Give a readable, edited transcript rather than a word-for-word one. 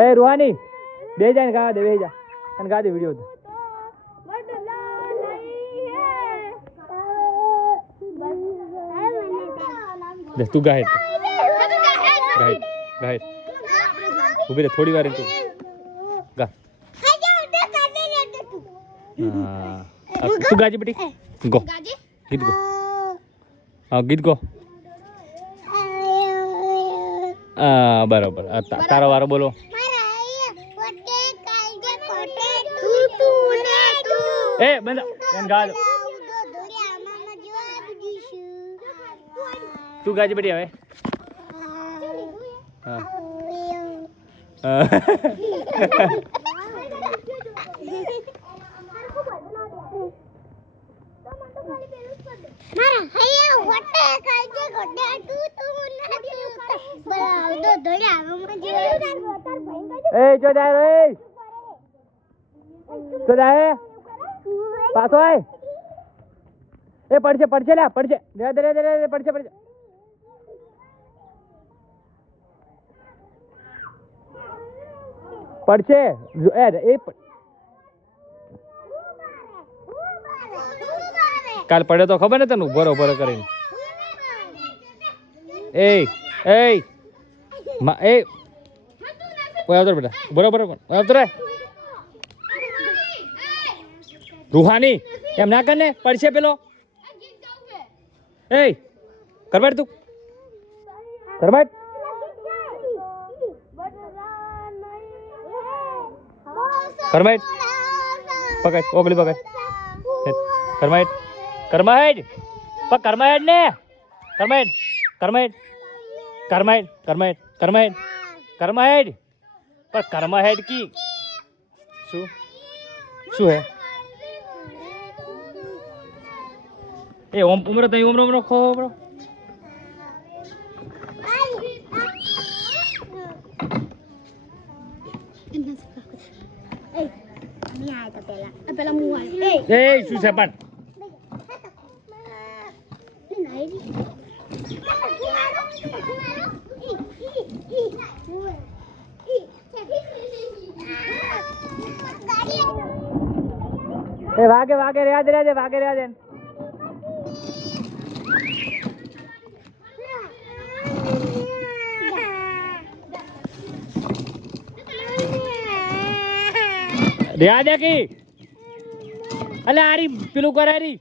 ए रूहानी दे जाए गा दे जा अन गा दे वीडियो दे तू गा है गा उबे थोड़ी बार तू गा तू गाजी बेटी गो गीत गो हाँ गीत गो बराबर तारा वारो बोलो ए बंदा गा दो तू गाजी बेटी હવે हाँ ए जो जाए रे जो जाए पास होय ए पड़छे ला पड़छे दे पड़छे पड़छे ए काल पड़े तो खबर ने तनु भरो કરીને ए ओए आवतर बेटा बराबर आवतर रूहानी एम ना करने पड़छे पेलो ए कर बैठ तू कर बैठ कर बैठ पकड़ ओगली पकड़ करमाइड पक करमाइड ने करमाइड पर करमाइड की शू है ए ओम उमरो तई उमरो खो ब्रो नहीं आया तो पहला मुंह आया ए शू से पण ए वागे रेया दे वागे रेया दे रेया दे की अले आरी पिलू करारी